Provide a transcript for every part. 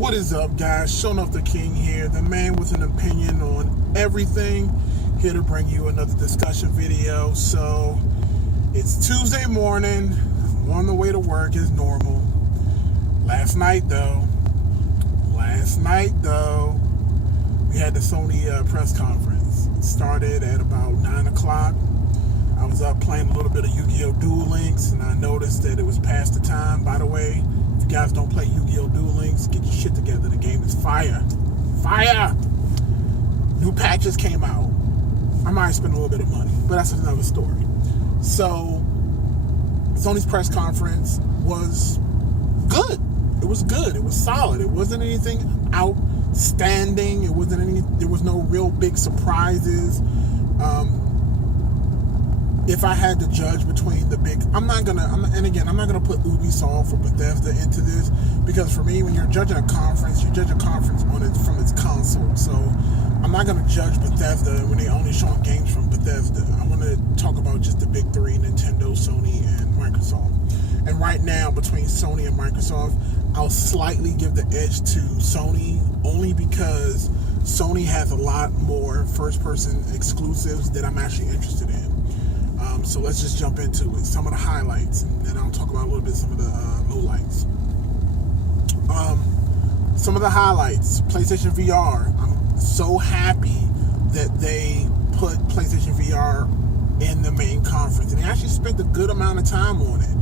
What is up, guys? Showing off the king here, the man with an opinion on everything, here to bring you another discussion video. So it's Tuesday morning. I'm on the way to work as normal. Last night though, we had the Sony press conference. It started at about 9 o'clock. I was up playing a little bit of Yu-Gi-Oh! Duel Links, and I noticed that it was past the time. By the way, if you guys don't play Yu-Gi-Oh! Duel Links, get your shit together. The game is fire. Fire! New patches came out. I might spend a little bit of money, but that's another story. So, Sony's press conference was good. It was good. It was solid. It wasn't anything outstanding. There was no real big surprises. If I had to judge between the big, I'm not gonna put Ubisoft or Bethesda into this, because for me, when you're judging a conference, you judge a conference from its console. So I'm not gonna judge Bethesda when they only showing games from Bethesda. I want to talk about just the big three: Nintendo, Sony, and Microsoft. And right now, between Sony and Microsoft, I'll slightly give the edge to Sony, only because Sony has a lot more first-person exclusives that I'm actually interested in. So let's just jump into it. Some of the highlights, and then I'll talk about a little bit some of the lowlights. Some of the highlights: PlayStation VR. I'm so happy that they put PlayStation VR in the main conference, and they actually spent a good amount of time on it.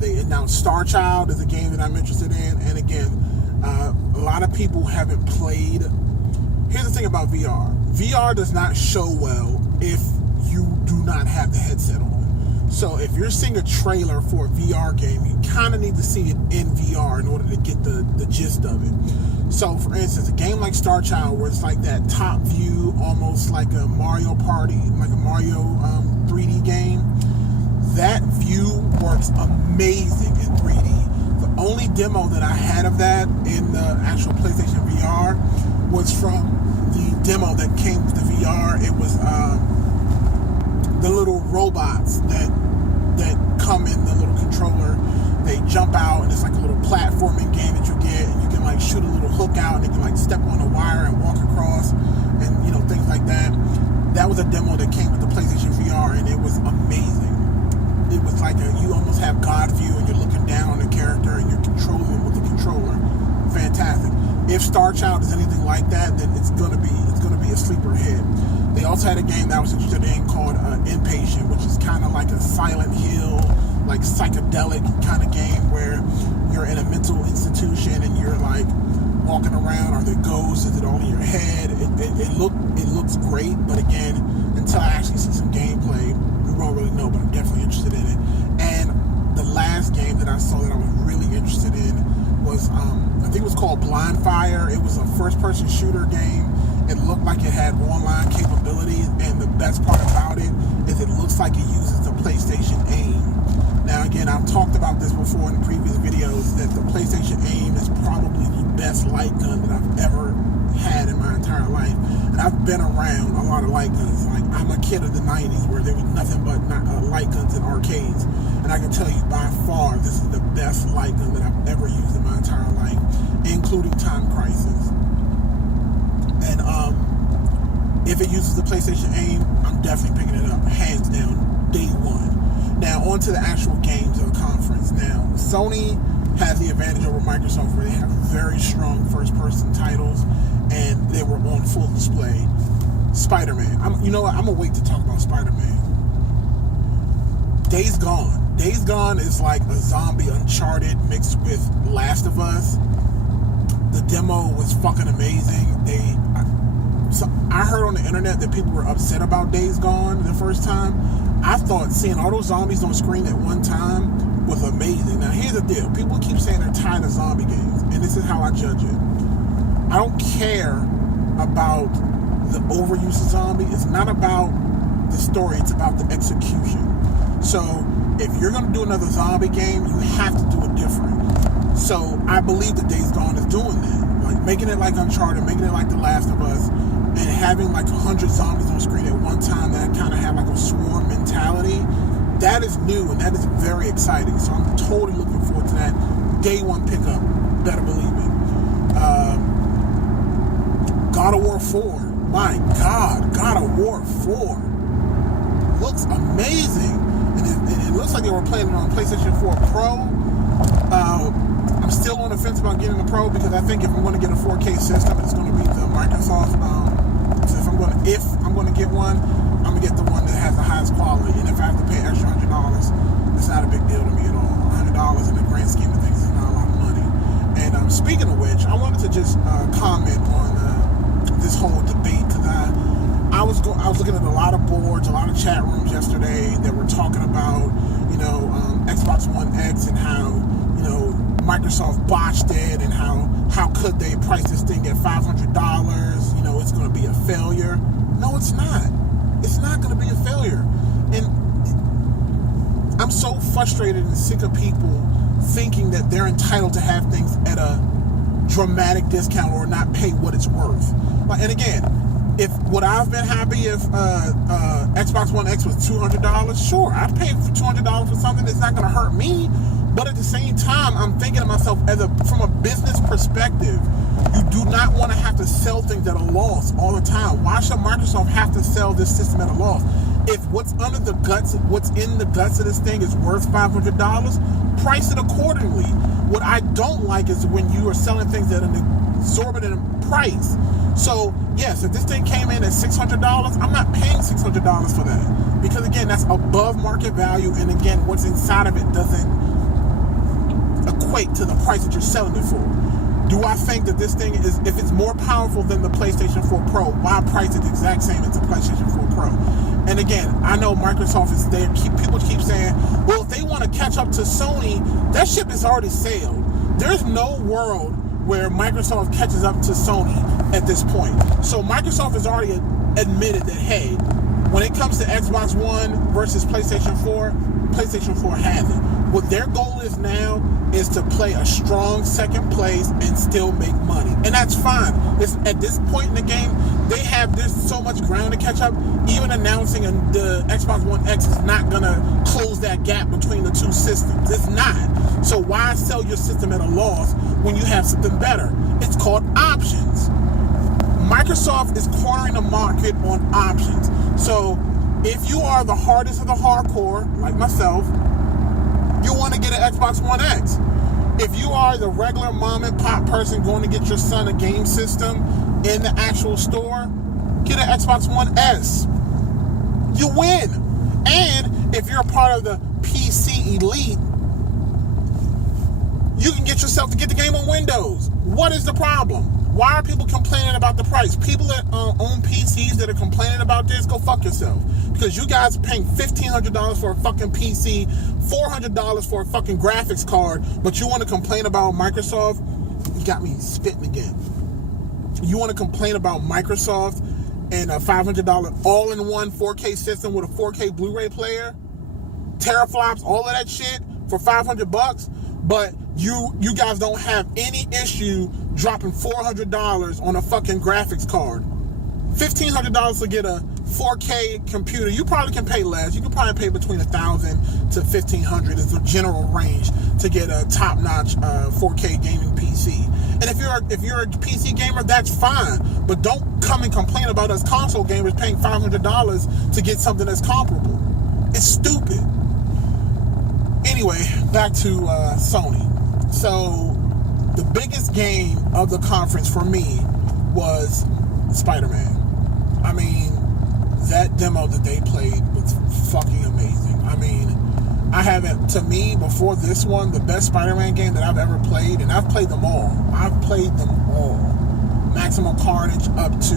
They announced Star Child as a game that I'm interested in, and again, a lot of people haven't played. Here's the thing about VR. VR does not show well if you do not have the headset on. So if you're seeing a trailer for a VR game, you kind of need to see it in VR in order to get the gist of it. So for instance, a game like Star Child, where it's like that top view, almost like a Mario Party, like a Mario 3D game, that view works amazing in 3D. The only demo that I had of that in the actual PlayStation VR was from the demo that came with the VR. It was the little robots that come in the little controller. They jump out, and it's like a little platforming game that you get, and you can like shoot a little hook out, and they can like step on a wire and walk across, and things like that. That was a demo that came with the PlayStation VR, and it was amazing. It was like you almost have God view, and you're looking down on the character, and you're controlling with the controller. Fantastic. If Star Child is anything like that, then it's gonna be a sleeper hit. They also had a game that I was interested in called Inpatient, which is kind of like a Silent Hill, like psychedelic kind of game where you're in a mental institution and you're like walking around. Are there ghosts? Is it all in your head? It looks great, but again, until I actually see some gameplay, we won't really know. But I'm definitely interested in it. And the last game that I saw that I was really interested in was I think it was called Blind Fire. It was a first-person shooter game. It looked like it had online capabilities, and the best part about it is it looks like it uses the PlayStation Aim. Now again, I've talked about this before in previous videos, that the PlayStation Aim is probably the best light gun that I've ever had in my entire life. And I've been around a lot of light guns. Like, I'm a kid of the 90s where there was nothing but light guns in arcades. And I can tell you by far, this is the best light gun that I've ever used in my entire life, including Time Crisis. And if it uses the PlayStation Aim, I'm definitely picking it up, hands down, day one. Now, on to the actual games of the conference. Now, Sony has the advantage over Microsoft, where they have very strong first-person titles, and they were on full display. Spider-Man. I'm gonna wait to talk about Spider-Man. Days Gone. Days Gone is like a zombie Uncharted mixed with Last of Us. The demo was fucking amazing. I heard on the internet that people were upset about Days Gone the first time. I thought seeing all those zombies on screen at one time was amazing. Now here's the deal. People keep saying they're tired of zombie games, and this is how I judge it. I don't care about the overuse of zombie. It's not about the story, it's about the execution. So if you're going to do another zombie game, you have to do it different. So I believe that Days Gone is doing that, like making it like Uncharted, making it like The Last of Us, and having like 100 zombies on screen at one time that kind of have like a swarm mentality. That is new, and that is very exciting. So I'm totally looking forward to that. Day one pickup, better believe it. God of War 4. My God, God of War 4 looks amazing. And it looks like they were playing it on PlayStation 4 Pro. I'm still on the fence about getting the Pro because I think if I'm going to get a 4K system, it's going to be the Microsoft. So if I'm going to get one, I'm going to get the one that has the highest quality. And if I have to pay an extra $100, it's not a big deal to me at all. $100 in the grand scheme of things is not a lot of money. And speaking of which, I wanted to just comment on this whole debate because I was looking at a lot of boards, a lot of chat rooms yesterday that were talking about, Xbox One X and how, Microsoft botched it and how could they price this thing at $500? It's going to be a failure. No, it's not. It's not going to be a failure. And I'm so frustrated and sick of people thinking that they're entitled to have things at a dramatic discount or not pay what it's worth. And again, would I have been happy if Xbox One X was $200? Sure, I'd pay for $200 for something that's not going to hurt me. But at the same time, I'm thinking to myself, from a business perspective, you do not want to have to sell things at a loss all the time. Why should Microsoft have to sell this system at a loss? If what's in the guts of this thing is worth $500, price it accordingly. What I don't like is when you are selling things at an exorbitant price. So yes, if this thing came in at $600, I'm not paying $600 for that. Because again, that's above market value, and again, what's inside of it doesn't equate to the price that you're selling it for. Do I think that this thing is, if it's more powerful than the PlayStation 4 Pro, why price it the exact same as the PlayStation 4 Pro? And again, I know Microsoft is there. People keep saying, well, if they want to catch up to Sony, that ship has already sailed. There's no world where Microsoft catches up to Sony at this point. So Microsoft has already admitted that, hey, when it comes to Xbox One versus PlayStation 4, PlayStation 4 has it. What their goal is now is to play a strong second place and still make money. And that's fine. At this point in the game, there's so much ground to catch up. Even announcing the Xbox One X is not going to close that gap between the two systems. It's not. So why sell your system at a loss when you have something better? It's called options. Microsoft is cornering the market on options. So if you are the hardest of the hardcore, like myself, you want to get an Xbox One X. If you are the regular mom and pop person going to get your son a game system in the actual store, get an Xbox One S. You win. And if you're a part of the PC elite, you can get yourself to get the game on Windows. What is the problem? Why are people complaining about the price? People that own PCs that are complaining about this, go fuck yourself. Because you guys are paying $1,500 for a fucking PC, $400 for a fucking graphics card, but you want to complain about Microsoft? You got me spitting again. You want to complain about Microsoft and a $500 all-in-one 4K system with a 4K Blu-ray player, teraflops, all of that shit for $500, but you guys don't have any issue dropping $400 on a fucking graphics card. $1,500 to get a 4K computer. You probably can pay less. You can probably pay between $1,000 to $1,500 is the general range to get a top-notch 4K gaming PC. And if you're a PC gamer, that's fine. But don't come and complain about us console gamers paying $500 to get something that's comparable. It's stupid. Anyway, back to Sony. So the biggest game of the conference for me was Spider-Man. I mean, that demo that they played was fucking amazing. I mean, to me, before this one, the best Spider-Man game that I've ever played, and I've played them all. I've played them all. Maximum Carnage up to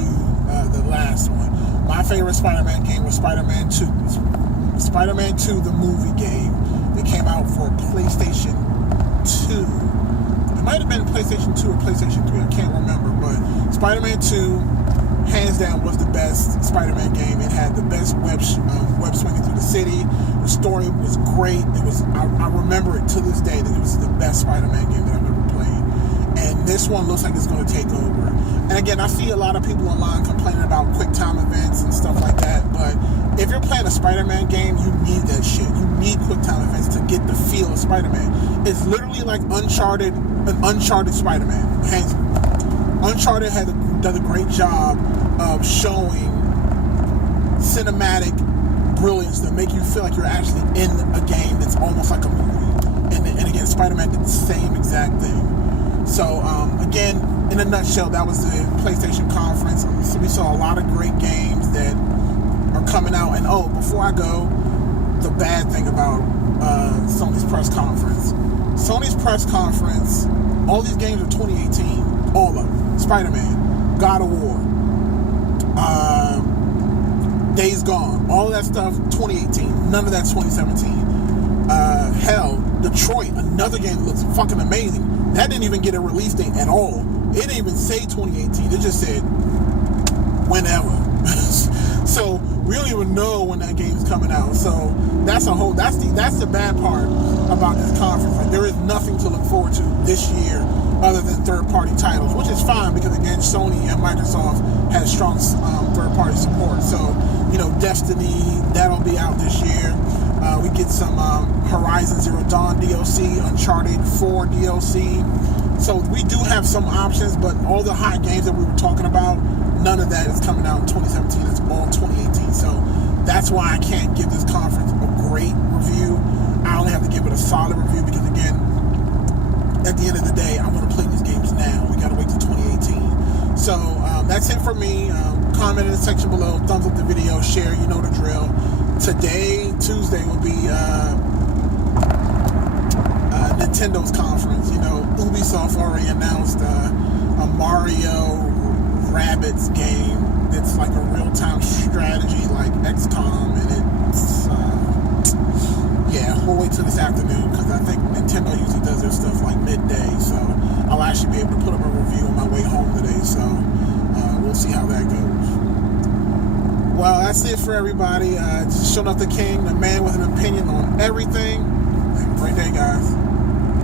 the last one. My favorite Spider-Man game was Spider-Man 2. Spider-Man 2, the movie game that came out for PlayStation 2. It might have been PlayStation 2 or PlayStation 3. I can't remember, but Spider-Man 2, hands down, was the best Spider-Man game. It had the best web swinging through the city. The story was great. I remember it to this day that it was the best Spider-Man game that I've ever played. And this one looks like it's going to take over. And again, I see a lot of people online complaining about quick time events and stuff like that. But if you're playing a Spider-Man game, you need that shit. You need quick time events to get the feel of Spider-Man. It's literally like an Uncharted Spider-Man. Uncharted had a does a great job of showing cinematic brilliance to make you feel like you're actually in a game that's almost like a movie. And again, Spider-Man did the same exact thing. So again, in a nutshell, that was the PlayStation conference. So we saw a lot of great games that are coming out. And before I go, the bad thing about Sony's press conference. Sony's press conference, all these games are 2018. All of them. Spider-Man, God of War, Days Gone, all of that stuff, 2018. None of that's 2017. Hell, Detroit, another game that looks fucking amazing. That didn't even get a release date at all. It didn't even say 2018. It just said whenever. So we don't even know when that game's coming out. So that's the bad part about this conference. Like, there is nothing to look forward to this year other than third-party titles, which is fine because again, Sony and Microsoft has strong third-party support. So Destiny, that'll be out this year. We get some Horizon Zero Dawn DLC, Uncharted 4 DLC. So we do have some options, but all the hot games that we were talking about, none of that is coming out in 2017. It's all 2018. So that's why I can't give this conference a great review. I only have to give it a solid review because, again, at the end of the day, I want to play these games now. We got to wait till 2018. So that's it for me. Comment in the section below. Thumbs up the video. Share. You know the drill. Today, Tuesday, will be Nintendo's conference. Ubisoft already announced a Mario Rabbids game that's like a real-time strategy like XCOM, and it's we'll wait till this afternoon because I think Nintendo usually does their stuff like midday, so I'll actually be able to put up a review on my way home today, so we'll see how that goes. Well, that's it for everybody. Showing up the king, the man with an opinion on everything.